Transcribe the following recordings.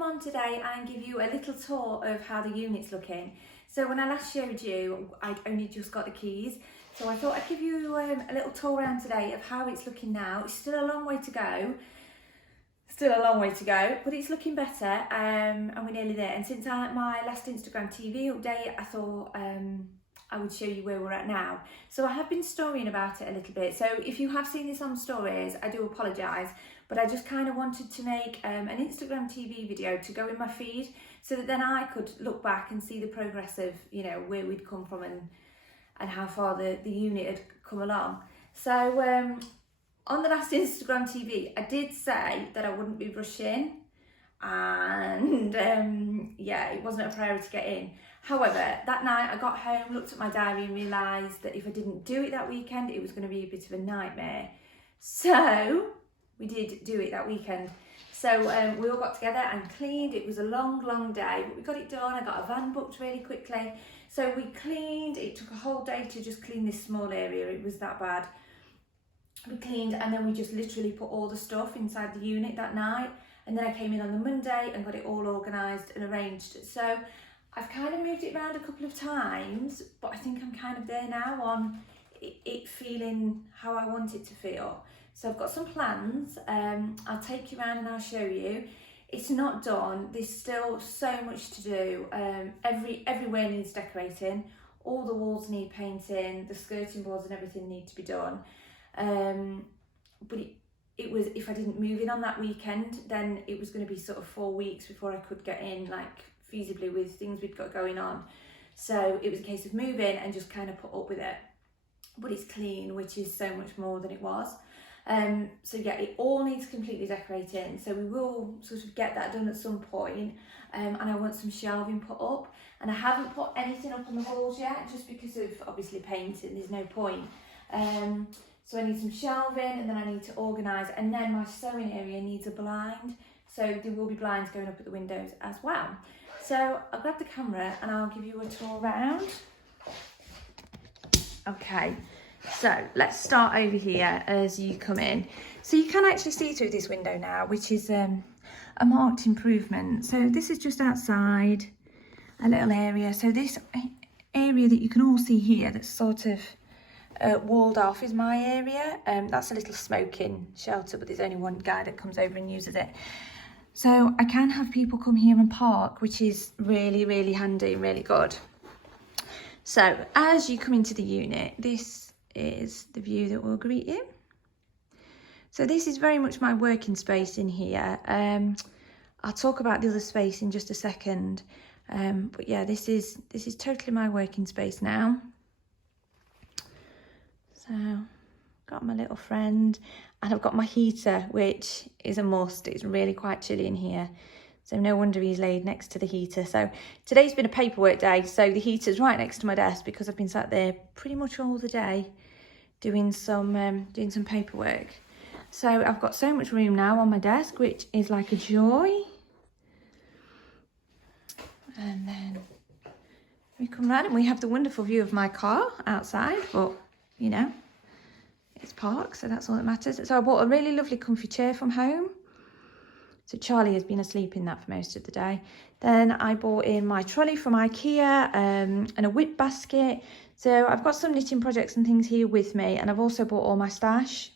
come on today and give you a little tour of how the unit's looking. So when I last showed you, I'd only just got the keys. So I thought I'd give you a little tour around today of how it's looking now. It's still a long way to go. But it's looking better, and we're nearly there. And since my last Instagram TV update, I thought I would show you where we're at now. So I have been storying about it a little bit. So if you have seen this on stories, I do apologise, but I just kind of wanted to make an Instagram TV video to go in my feed so that then I could look back and see the progress of, you know, where we'd come from and how far the unit had come along. So on the last Instagram TV, I did say that I wouldn't be rushing, and yeah, it wasn't a priority to get in. However, that night I got home, looked at my diary and realised that if I didn't do it that weekend, it was going to be a bit of a nightmare. So we did do it that weekend. So we all got together and cleaned. It was a long day, but we got it done. I got a van booked really quickly. So we cleaned. It took a whole day to just clean this small area. It was that bad. We cleaned, and then we just literally put all the stuff inside the unit that night. And then I came in on the Monday and got it all organised and arranged. So I've kind of moved it around a couple of times, but I think I'm kind of there now on it feeling how I want it to feel. So I've got some plans. I'll take you around and I'll show you. It's not done. There's still so much to do. Everywhere needs decorating. All the walls need painting. The skirting boards and everything need to be done. But it was, if I didn't move in on that weekend, then it was going to be sort of 4 weeks before I could get in, like feasibly, with things we'd got going on. So it was a case of moving and just kind of put up with it. But it's clean, which is so much more than it was. So yeah, it all needs completely decorating. So we will sort of get that done at some point. And I want some shelving put up. And I haven't put anything up on the walls yet, just because of obviously painting. There's no point. So I need some shelving, and then I need to organise, and then my sewing area needs a blind. So there will be blinds going up at the windows as well. So I'll grab the camera and I'll give you a tour around. Okay, so let's start over here as you come in. So you can actually see through this window now, which is a marked improvement. So this is just outside, a little area. So this area that you can all see here, that's sort of walled off, is my area. That's a little smoking shelter, but there's only one guy that comes over and uses it. So I can have people come here and park, which is really handy and really good. So as you come into the unit, this is the view that will greet you. So this is very much my working space in here. I'll talk about the other space in just a second. But yeah, this is totally my working space now. So, got my little friend, and I've got my heater, which is a must. It's really quite chilly in here, so no wonder he's laid next to the heater. So today's been a paperwork day, so the heater's right next to my desk because I've been sat there pretty much all the day doing some paperwork. So I've got so much room now on my desk, which is like a joy. And then we come round and we have the wonderful view of my car outside, but you know, it's parked, so that's all that matters. So I bought a really lovely comfy chair from home. So Charlie has been asleep in that for most of the day. Then I bought in my trolley from IKEA and a whip basket. So I've got some knitting projects and things here with me, and I've also bought all my stash.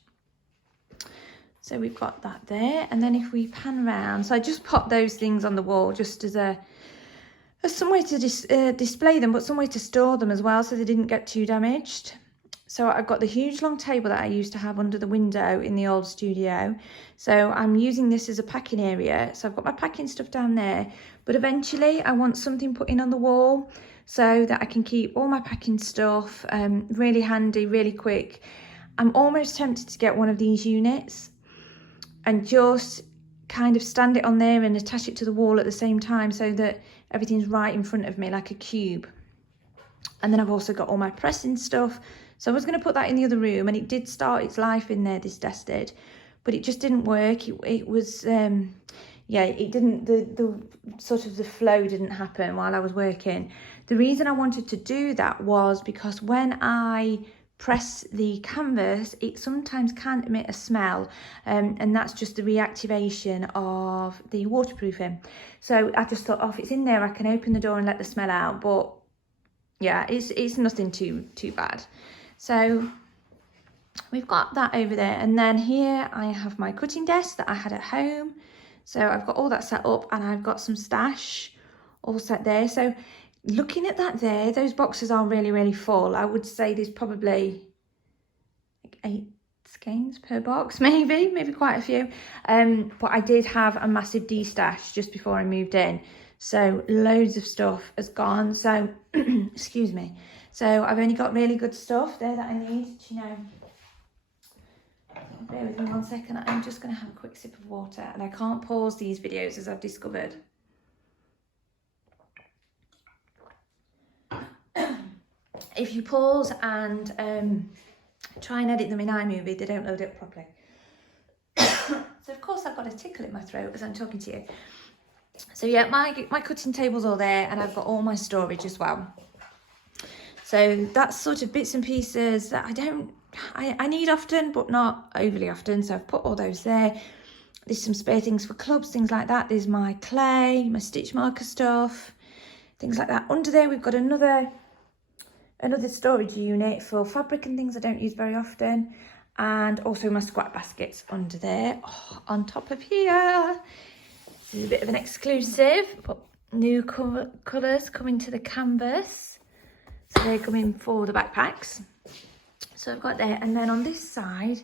So we've got that there. And then if we pan around, so I just popped those things on the wall just as somewhere to display them, but somewhere to store them as well, so they didn't get too damaged. So I've got the huge long table that I used to have under the window in the old studio. So I'm using this as a packing area. So I've got my packing stuff down there, but eventually I want something put in on the wall so that I can keep all my packing stuff really handy, really quick. I'm almost tempted to get one of these units and just kind of stand it on there and attach it to the wall at the same time so that everything's right in front of me like a cube. And then I've also got all my pressing stuff. So I was going to put that in the other room, and it did start its life in there, this desk did, but it just didn't work. It was, yeah, it didn't, the sort of the flow didn't happen while I was working. The reason I wanted to do that was because when I press the canvas, it sometimes can emit a smell, and that's just the reactivation of the waterproofing. So I just thought, oh, if it's in there, I can open the door and let the smell out. But yeah, it's nothing too bad. So we've got that over there, and then here I have my cutting desk that I had at home. So I've got all that set up, and I've got some stash all set there. So looking at that there, those boxes are really full. I would say there's probably like 8 skeins per box, maybe quite a few. But I did have a massive de-stash just before I moved in. So loads of stuff has gone. So, excuse me. So I've only got really good stuff there that I need, you know. Bear with me 1 second. I'm just going to have a quick sip of water, and I can't pause these videos, as I've discovered. If you pause and try and edit them in iMovie, they don't load it properly. So of course I've got a tickle in my throat as I'm talking to you. So yeah, my cutting table's all there, and I've got all my storage as well. So that's sort of bits and pieces that I need often, but not overly often. So I've put all those there. There's some spare things for clubs, things like that. There's my clay, my stitch marker stuff, things like that. Under there we've got another storage unit for fabric and things I don't use very often, and also my squat baskets under there. Oh, on top of here, this is a bit of an exclusive, but new colours coming to the canvas, so they're coming for the backpacks. So I've got there, and then on this side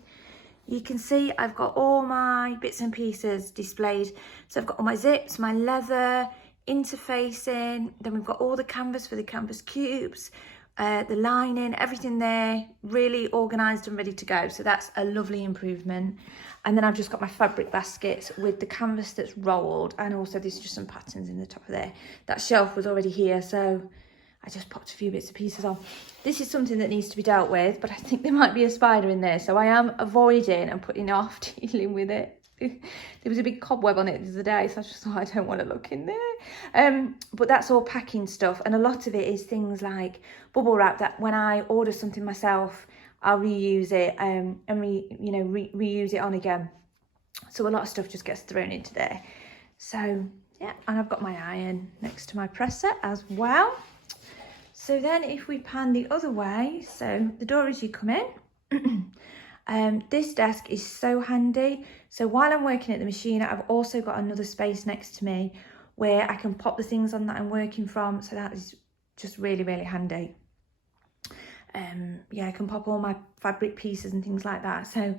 you can see I've got all my bits and pieces displayed. So I've got all my zips, my leather, interfacing, then we've got all the canvas for the canvas cubes, the lining, everything there, really organised and ready to go. So that's a lovely improvement. And then I've just got my fabric baskets with the canvas that's rolled, and also there's just some patterns in the top of there. That shelf was already here, so I just popped a few bits and pieces on. This is something that needs to be dealt with, but I think there might be a spider in there, so I am avoiding and putting off dealing with it. There was a big cobweb on it the other day, so I just thought I don't want to look in there. But that's all packing stuff, and a lot of it is things like bubble wrap that when I order something myself, I'll reuse it and reuse it on again. So a lot of stuff just gets thrown into there. So yeah, and I've got my iron next to my presser as well. So then if we pan the other way, so the door as you come in, this desk is so handy. So while I'm working at the machine, I've also got another space next to me where I can pop the things on that I'm working from. So that is just really handy. Yeah, I can pop all my fabric pieces and things like that. So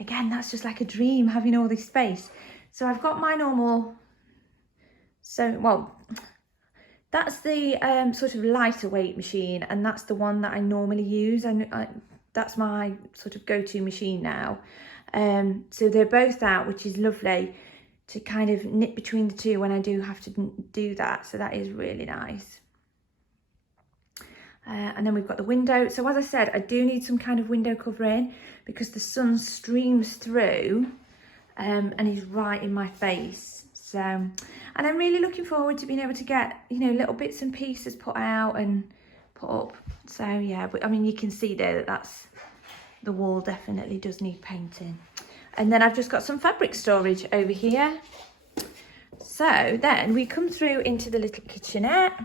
again, that's just like a dream, having all this space. So I've got my normal, that's the sort of lighter weight machine, and that's the one that I normally use. That's my sort of go-to machine now. So they're both out, which is lovely to kind of knit between the two when I do have to do that. So that is really nice. And then we've got the window. So as I said, I do need some kind of window covering because the sun streams through and is right in my face. So, and I'm really looking forward to being able to get, little bits and pieces put out and put up. So yeah, but I mean, you can see there that that's, the wall definitely does need painting. And then I've just got some fabric storage over here. So then we come through into the little kitchenette.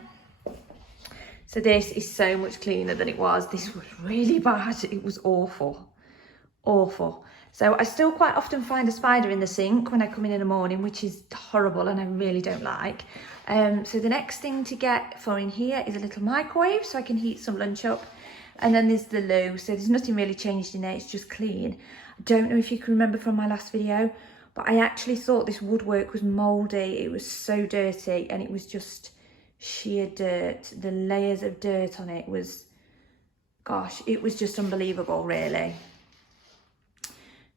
So this is so much cleaner than it was. This was really bad. It was awful. So I still quite often find a spider in the sink when I come in the morning, which is horrible and I really don't like. So the next thing to get for in here is a little microwave so I can heat some lunch up. And then there's the loo. So there's nothing really changed in there. It's just clean. I don't know if you can remember from my last video, but I actually thought this woodwork was mouldy. It was so dirty and it was just sheer dirt. The layers of dirt on it was, gosh, it was just unbelievable, really.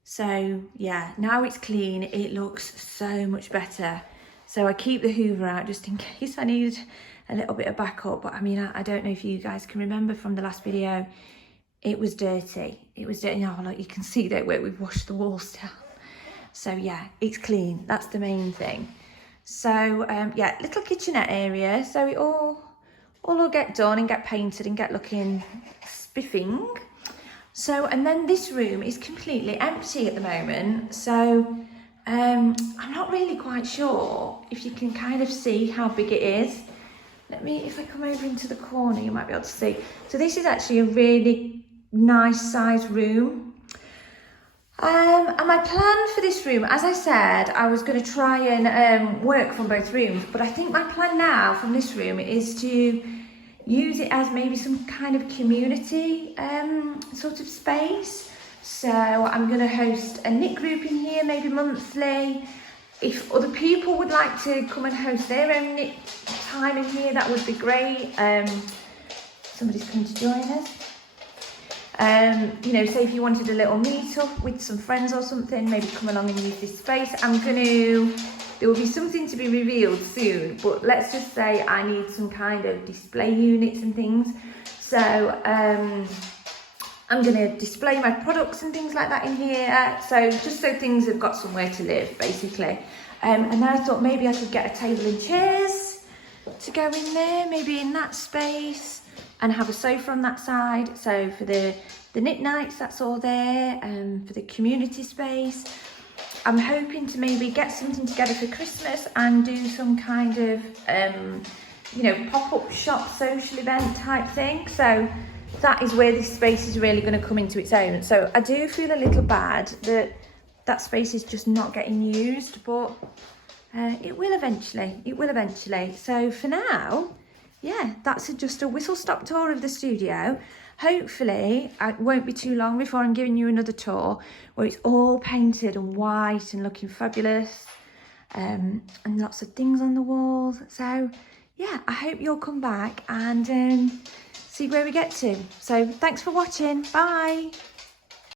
So yeah, now it's clean. It looks so much better. So I keep the Hoover out just in case I need a little bit of backup. But I mean, I don't know if you guys can remember from the last video, it was dirty. It was dirty. Now, like you can see there where we've washed the walls down. So yeah, it's clean. That's the main thing. So yeah, little kitchenette area. So it all will get done and get painted and get looking spiffing. So, and then this room is completely empty at the moment. So I'm not really quite sure if you can kind of see how big it is. Let me, if I come over into the corner, you might be able to see. So this is actually a really nice sized room. And my plan for this room, as I said, I was going to try and work from both rooms, but I think my plan now from this room is to use it as maybe some kind of community sort of space. So I'm going to host a knit group in here, maybe monthly. If other people would like to come and host their own knit time in here, that would be great. Somebody's coming to join us. You know, say if you wanted a little meet up with some friends or something, maybe come along and use this space. There will be something to be revealed soon, but let's just say I need some kind of display units and things. So I'm going to display my products and things like that in here. So just so things have got somewhere to live, basically. And then I thought maybe I could get a table and chairs to go in there, maybe in that space, and have a sofa on that side. So for the knit nights, that's all there. For the community space, I'm hoping to maybe get something together for Christmas and do some kind of, you know, pop-up shop social event type thing. So that is where this space is really going to come into its own. So I do feel a little bad that that space is just not getting used, but it will eventually. It will eventually. So for now, yeah, that's just a whistle-stop tour of the studio. Hopefully, it won't be too long before I'm giving you another tour where it's all painted and white and looking fabulous, and lots of things on the walls. So, yeah, I hope you'll come back and see where we get to. So, thanks for watching. Bye.